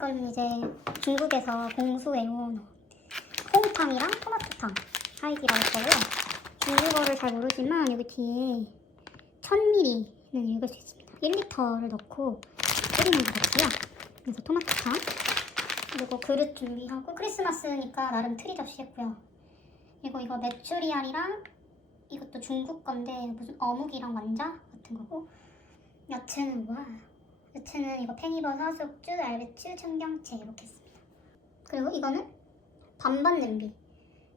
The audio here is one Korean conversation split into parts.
이건 이제 중국에서 공수해온 홍탕이랑 토마토탕 하이디라고 거고요. 중국어를 잘 모르지만 여기 뒤에 1000ml는 읽을 수 있습니다. 1리터를 넣고 끓이는 것 같고요. 그래서 토마토탕, 그리고 그릇 준비하고, 크리스마스니까 나름 트리 접시 했고요. 그리고 이거 메추리알이랑, 이것도 중국 건데 무슨 어묵이랑 완자 같은 거고, 야채는 뭐야? 야채는 이거 팽이버섯, 숙주, 알배추, 청경채 이렇게 했습니다. 그리고 이거는 반반 냄비,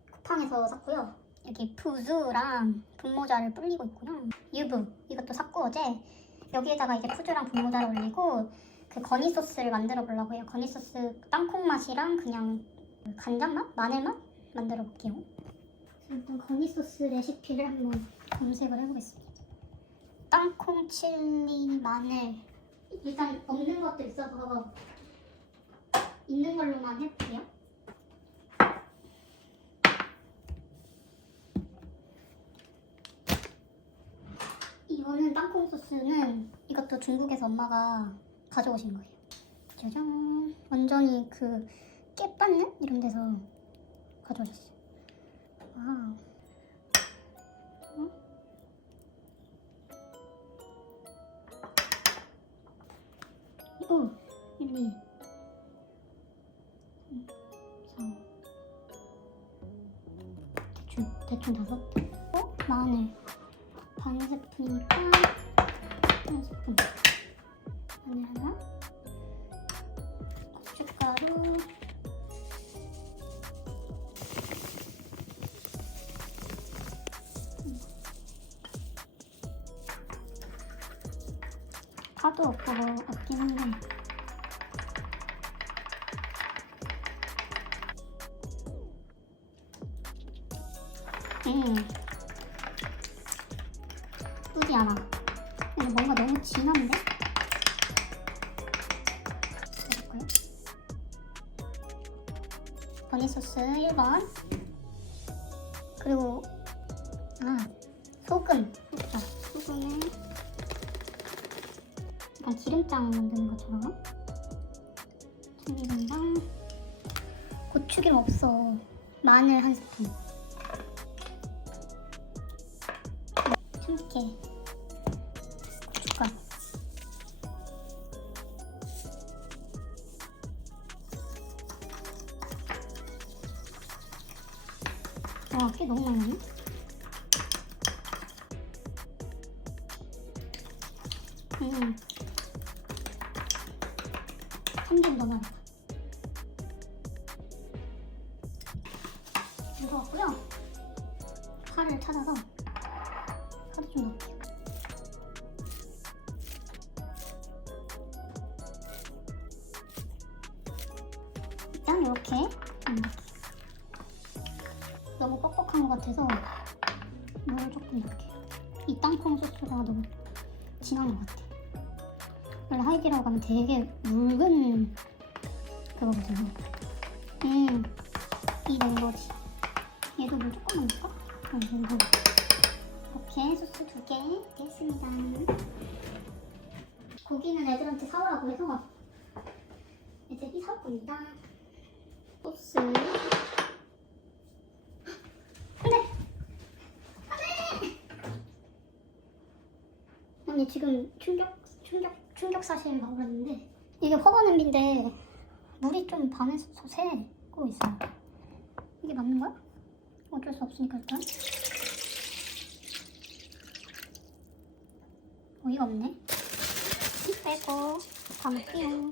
쿠팡에서 샀고요. 여기 푸주랑 분모자를 불리고 있고요. 유부, 이것도 샀고 어제. 여기에다가 이제 푸주랑 분모자를 올리고 그 거니 소스를 만들어 보려고 해요. 거니 소스 땅콩 맛이랑 그냥 간장 맛? 마늘 맛? 만들어 볼게요. 일단 거니 소스 레시피를 한번 검색을 해보겠습니다. 땅콩, 칠리, 마늘. 일단 없는 것도 있어서 있는 걸로만 해볼게요. 이거는 땅콩 소스는 이것도 중국에서 엄마가 가져오신 거예요. 짜잔. 완전히 그 깨받는 이런 데서 가져오셨어요. 와. 오, 1, 2, 3, 4. 대충 5. 마늘. 반 스푼이니까 1스푼. 마늘 하나. 고춧가루. 파도 없고 뭐 없긴 한데. 뿌지 않아. 근데 뭔가 너무 진한데? 넣어볼까요? 버니소스 1번. 그리고 소금. 자, 소금에 약간 기름장 만드는 것처럼. 참기름장. 고추기름 없어. 마늘 1스푼. 참깨. 고춧가루. 와, 꽤 너무 많이 나네. 참기름 넣어야겠다. 이거 같고요. 파를 찾아서 파도 좀 넣을게요. 일단 이렇게 넣을게요. 너무 뻑뻑한 것 같아서 물을 조금 넣을게요. 이 땅콩 소스가 너무 진한 것 같아. 원래 하이디라고 가면 되게 묽은 그거거든요. 이 정도지. 얘도 물 조금만 넣을까? 이렇게 소스 2개 됐습니다. 고기는 애들한테 사오라고 해서 애들이 사올 겁니다. 소스. 언니 지금 충격 사실 나오는데 이게 화분 냄비인데 물이 좀 반에서 새고 있어요. 이게 맞는 거야? 어쩔 수 없으니까 일단 어이가 없네. 빼고 다 넣을게요.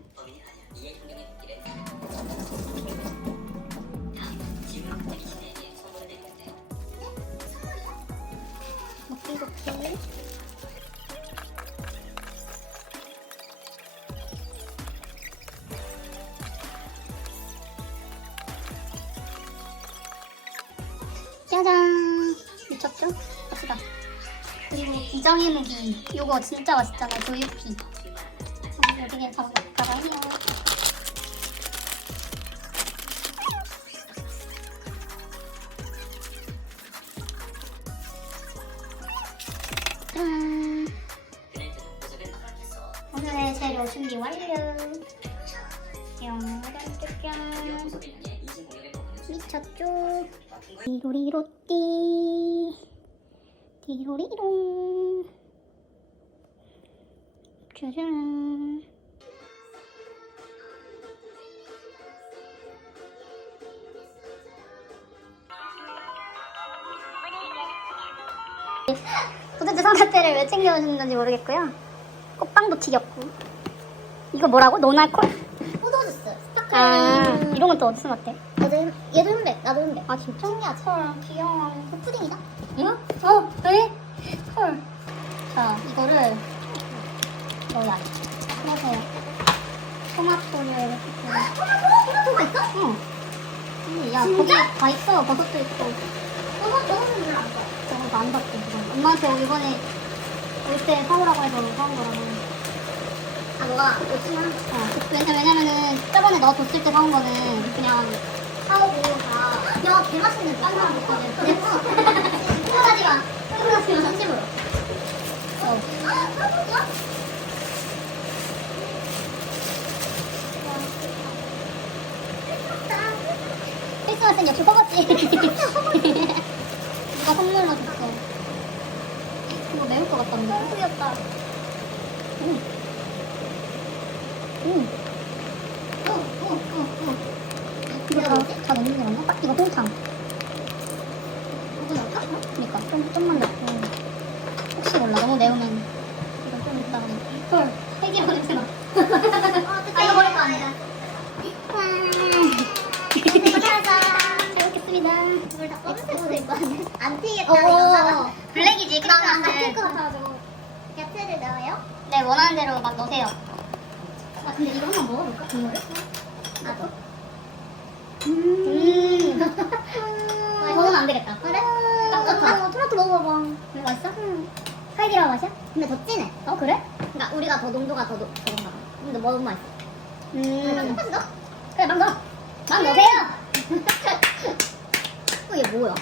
먹기 좋게. 짜잔! 미쳤죠? 갑시다. 그리고 비장의 무기, 요거 진짜 맛있잖아요. 조유피. 여기에 바로 넣을까봐 해요. 짠! 오늘의 재료 준비 완료! 미쳤죠? 디로리로띠 디로리롱 짜잔. 도대체 삼각대를 왜 챙겨오셨는지 모르겠고요. 꽃빵도 튀겼고. 이거 뭐라고? 노날콜? 포도주스, 스파클링. 이런 건 또 어디서 났대? 얘도 흰백, 나도 흰백. 아 진짜? 신기하지? 헐 귀여워. 그 푸딩이다. 이거? 왜? 헐. 자 이거를 넣어야 돼. 그래서 토마토를 이렇게. 토마토가 있어? 응. 야 진짜? 거기 다 있어. 버섯도 있고. 저거는 별로 안 좋아. 저거 안 봤대. 그거. 엄마한테 이번에 올 때 사오라고 해서 사온 거라고. 아, 뭐가 오지만 왜냐면은 저번에 너 줬을 때 사온 거는 그냥 사오고 다. 야, 개 맛있는 딴 사람 먹거든. 흥분하지 마. 흥분하지 마. 진심으로. 사오고야? 크리스마스는 역시 허겁지. 누가 선물로 줬어. 이거 매울 것 같다. 너무 귀엽다. 이거 다 넣는 게 맞나? 딱 이거 홍탕. 이거 넣을까? 그니까 좀만 넣고. 혹시 몰라. 너무 매우면 이거 좀 이따가. 헐. 애기랑 냄새 나. 아, 이거 버릴 거 아니야. 잘 먹겠습니다. 이걸 다 검은색으로 될 거 아니야? 안 튀겠다, 오, 이거. 블랙이지. 나는 안 크리스마스. 튀을 것 같아가지고. 야채를 넣어요? 네, 원하는 대로 막 넣으세요. 아, 근데 이거 한번 먹어볼까? 국물을? 나도. 먹으면 안 되겠다. 그래? 깜짝아. 토마토 먹어봐봐. 왜 맛있어? 하이디라마 맛이야? 근데 더 진해. 어, 그래? 그러니까 우리가 더 농도가 더 적은가 봐. 근데 너무 맛있어. 똑같이 넣어? 그래, 막 넣어. 막 넣으세요. 얘 뭐야?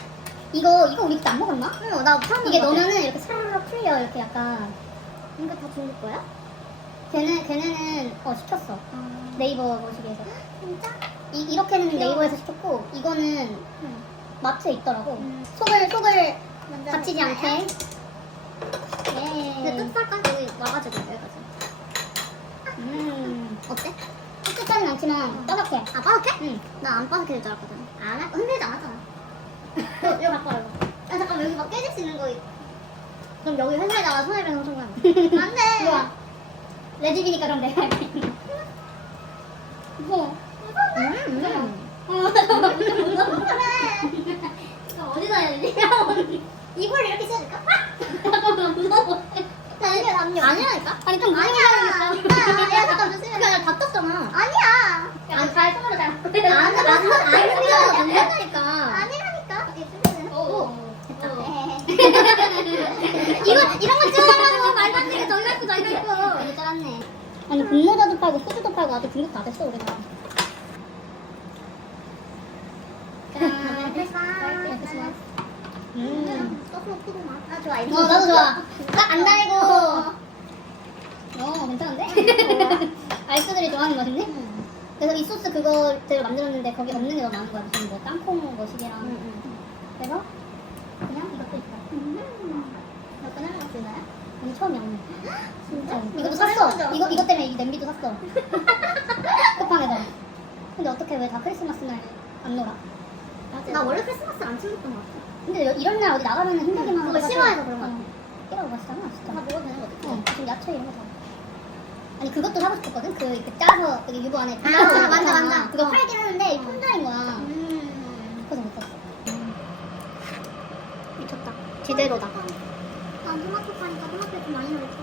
이거 우리 그때 안 먹었나? 응, 나 처음 이게 먹어봤어. 넣으면은 이렇게 사르르 풀려. 이렇게 약간. 이거 다 중국 거야? 걔네는 시켰어. 네이버 거시기에서. 진짜? 이렇게는 귀여워. 네이버에서 시켰고, 이거는 응. 마트에 있더라고. 음. 속을 먼저 다치지 않게. 근데 예. 뚝살까? 여기 와가지고 여기까지. 어때? 촉촉하진 않지만 바삭해. 아, 바삭해? 응. 나 안 바삭해질 줄 알았거든. 흔들지 않았잖아. 이거 갖고 와, 이거. 아, 잠깐만, 여기 막 깨질 수 있는 거. 그럼 여기 회사에다가 손해배상 청구하면 안 돼. 좋아. 내 집이니까 그럼 내가 할게. 뭐? 어디다 해야 되지? 이걸 이렇게 씌워줄까? 아니라니까? 아니 좀 아니야. 야, 잠깐 조심해. 야, 다 떴잖아. 아니야. 잘 손으로 잘. 아니야. 된다니까. 아니라니까. 됐다. 이런 거 찍어달라고 말도 안 되게 저기가 있고 저기가 있고. 이거 잘랐네. 아니 분모자도 팔고 소주도 팔고 아주 중국 다 됐어 우리가. 아, 좋아. 나도 좋아. 딱 안 달고. 괜찮은데? 알스들이 좋아하는 맛인데? 그래서 이 소스 그거를 만들었는데 거기 없는 게 더 많은 거야. 무슨 뭐 땅콩 머시기랑. 그래서 그냥 이것도 있다. 몇 번을 먹었나요? 오늘 처음이야 오늘. 진짜? 이것도 샀어. 이것 때문에 이 냄비도 샀어. 쿠팡에서. 근데 어떻게 왜 다 크리스마스 날 안 놀아? 나 원래 크리스마스 안 챙겼던 것 같아. 근데 이런 날 어디 나가면 힘들기만 하고 그거 싫어해서 그런 거 같아. 이라고 맛있잖아 다 진짜. 먹어도 되는 거지? 지금 야채 이런 거 사. 아니 그것도 사고 싶었거든. 그 짜서 되게 유부 안에 맞아. 그거 팔긴 하는데 품절인 거야. 음. 그래서 못 샀어. 미쳤다. 제대로다. 난 토마토 파니까 토마토 좀 많이 넣을까?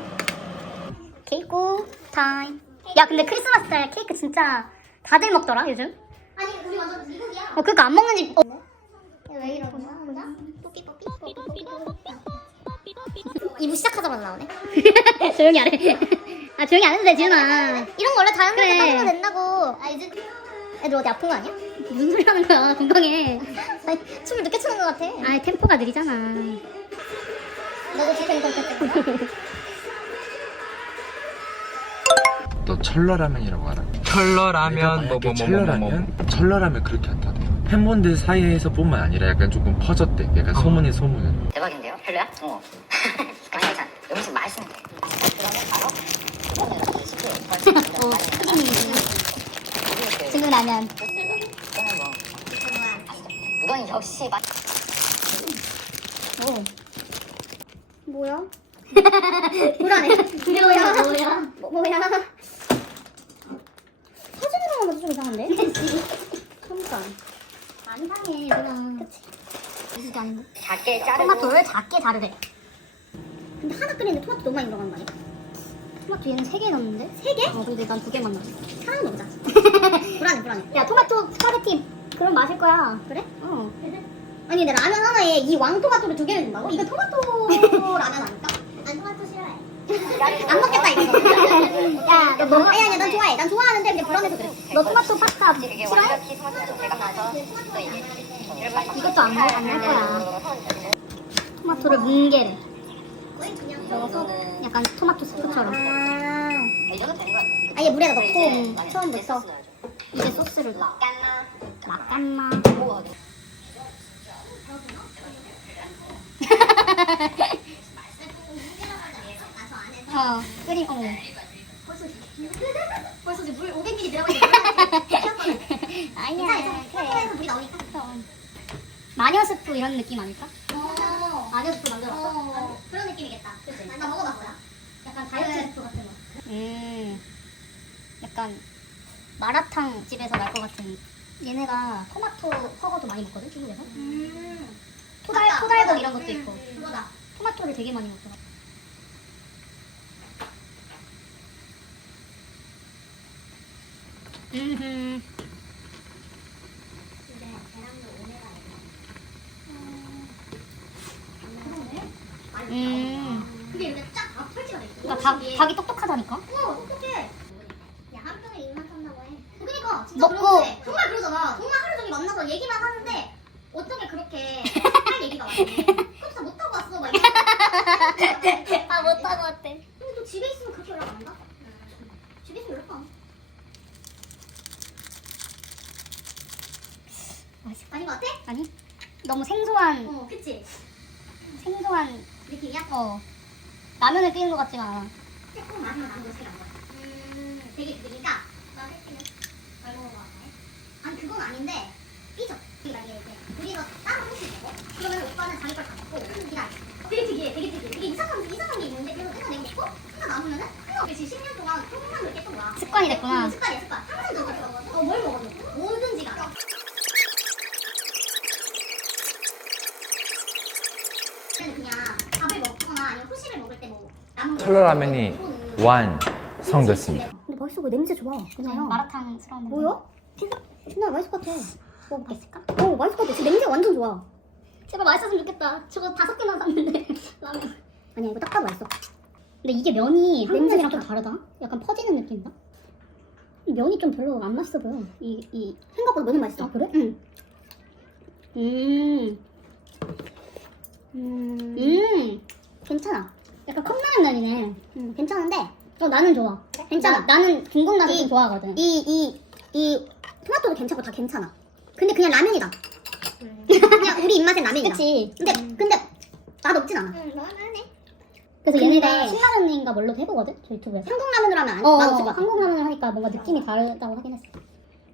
케이크 타임. 야 근데 크리스마스 날 케이크 진짜 다들 먹더라 요즘. 아니, 우리 완전 미국이야. 그러니까 안 먹는 집. 왜 이러는 거야? 보자. 뽀삐뽀삐. 이부 시작하자마자 나오네. 조용히 안 해. 아 조용히 안 해도 돼 지은아. 이런 거 원래 다른 데서 그래. 따지면 된다고. 아, 이제 애들 어디 아픈 거 아니야? 무슨 소리 하는 거야 건강해. 아니, 춤을 늦게 추는 거 같아. 아 템포가 느리잖아. 너도 지금 컨텐츠. 너 철러라면이라고 알아? 철러라면 뭐 철러라면 그렇게 한다대. 팬분들 사이에서뿐만 아니라 약간 조금 퍼졌대. 약간 소문이 소문은. 대박인데요? 별로야? 어. 아니 괜찮아. 음식 맛있으면 돼. 그러면 바로 진우 라면. 이거는 뭐 이건 역시 맛. 오. 뭐야? 불안해. 뭐야? 뭐야? 사진으로만 봐도 좀 이상한데? 그러니까. 안 이상해 누나. 그치. 이게 아닌데. 작게 자르고 토마토를 작게 자르래. 근데 하나 끓이는데 토마토 너무 많이 들어가는 거 아니야? 토마토 얘는 3개 넣었는데? 3개? 어 근데 난 2개만 넣었어. 하나 먹자. 불안해. 야 토마토 스파게티 그럼 마실 거야. 그래? 어. 아니 근데 라면 하나에 이 왕토마토를 2개를 준다고? 이거 토마토 라면 아닐까? 난 토마토 싫어해. 안 먹겠다 이거. 야, 너 먹어? 아니 난 좋아해. 난 좋아하는데 그냥 불안해서 그래. 너 토마토 파스타 이게 싫어해? 완벽히 토마토가 대박 나서 또 이게 이것도 안 먹을 거야. 토마토를 뭉개래. 넣어서 약간 토마토 스프처럼. 이 정도 되는 거 같아. 아예 물에다 넣고 처음부터. 이제 소스를 넣어. 라깐마. 끓임. 벌써 이제 물 500ml 들어가 있는 아니야. 그래. 물이 나오니까. 마녀 스프 이런 느낌 아닐까? 마녀 스프 만들었어? 그런 느낌이겠다. 그치? 나 먹어봤어요. 약간 다이어트 스프 같은 거. 약간 마라탕 집에서 날 것 같은. 얘네가 토마토 허거도 많이 먹거든 중국에서. 토달고 이런 것도 있고. 그거다. 토마토를 되게 많이 먹더라. 그게 이렇게 쫙 펼치가 돼 있어. 그러니까 닭이 똑똑하다니까. 똑똑해. 야, 하루 종일 입만 탔나 해. 그니까, 진짜 먹고. 그러는데 정말 그러잖아. 정말 하루 종일 만나서 얘기만 하는데 어떻게 그렇게 할 얘기가 많네. 그것도 다 못하고 왔어, 막 이런. 아 못하고 왔대. 근데 또 집에 있으면 그렇게 연락 안 한다? 집에 있으면 연락 안 해. 맛있어. 아닌 것 같아? 아니? 너무 생소한 그치. 느낌이야? 라면을 끓이는 것 같지가 않아. 조금 마지막 남은 거 되게 안 먹어. 되게 그러니까 나 새끼는 잘 먹어봐. 아니 그건 아닌데 삐져. 우리가 이게 우리가 따로 할수 있고 그러면 오빠는 자기 걸 다 먹고 기다려. 되게 특이해. 되게 이상한 게 있는데 그래서 맨날 내가 먹고 하나 남으면은 그냥 10년 동안 조금만 그렇게 했던 거야. 습관이 됐구나. 습관. 항상 그거 뭘 먹어도 뭐든지가. 그냥 밥을 먹거나 아니면 후식을 먹을 때 뭐 남은 거 철러라면이 완성됐습니다. 근데 맛있어 보여. 냄새 좋아. 그냥 마라탕스러운 냄새. 뭐야? 진짜 맛있을 것 같아. 먹어보겠을까? 맛있을 것 같아. 지금 냄새 완전 좋아. 제발 맛있었으면 좋겠다. 저거 5개나 샀는데 라면. 아니야 이거 딱 봐도 맛있어. 근데 이게 면이 한국 냄새 면이랑 좀 좋다. 다르다. 약간 퍼지는 느낌인가? 면이 좀 별로 안 맛있어 보여. 이 생각보다 면은 맛있어. 아, 그래? 응. 괜찮아. 약간 컵라면 면이네. 괜찮은데 나는 좋아. 괜찮아. 나는 중국 라면 이- 좀 좋아하거든. 이 토마토도 괜찮고 다 괜찮아. 근데 그냥 라면이다. 그냥 우리 입맛엔 라면이다. 그치. 근데 맛없진 않아. 그래서 근데- 얘네가 신라면인가 뭘로도 해보거든? 저 유튜브에서. 한국 라면으로 하면 맛없을 것 같아. 한국 라면을 하니까 뭔가 느낌이 다르다고 하긴 했어.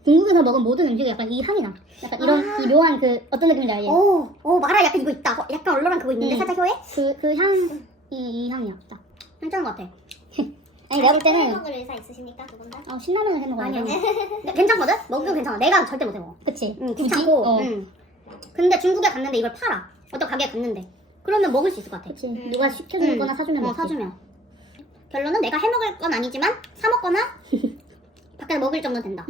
중국에서 먹은 모든 음식이 약간 이 향이 나. 약간 이런 이 묘한 그 어떤 느낌인지 알지? 마라 약간 이거 있다. 약간 얼얼한 그거 있는데 살짝 혀에? 그 향이 이 향이야. 딱. 괜찮은 것 같아. 아니 내가 볼 때는 먹을 의사 있으십니까 두 분 다? 신라면을 해 먹어야 아니요. 돼. 근데 괜찮거든? 먹으면 괜찮아. 내가 절대 못해 먹어. 그치? 귀찮고. 굳이? 근데 중국에 갔는데 이걸 팔아. 어떤 가게에 갔는데. 그러면 먹을 수 있을 것 같아. 그치. 누가 시켜주거나 사주면 먹지. 사주면. 결론은 내가 해 먹을 건 아니지만 사 먹거나 밖에서 먹을 정도는 된다.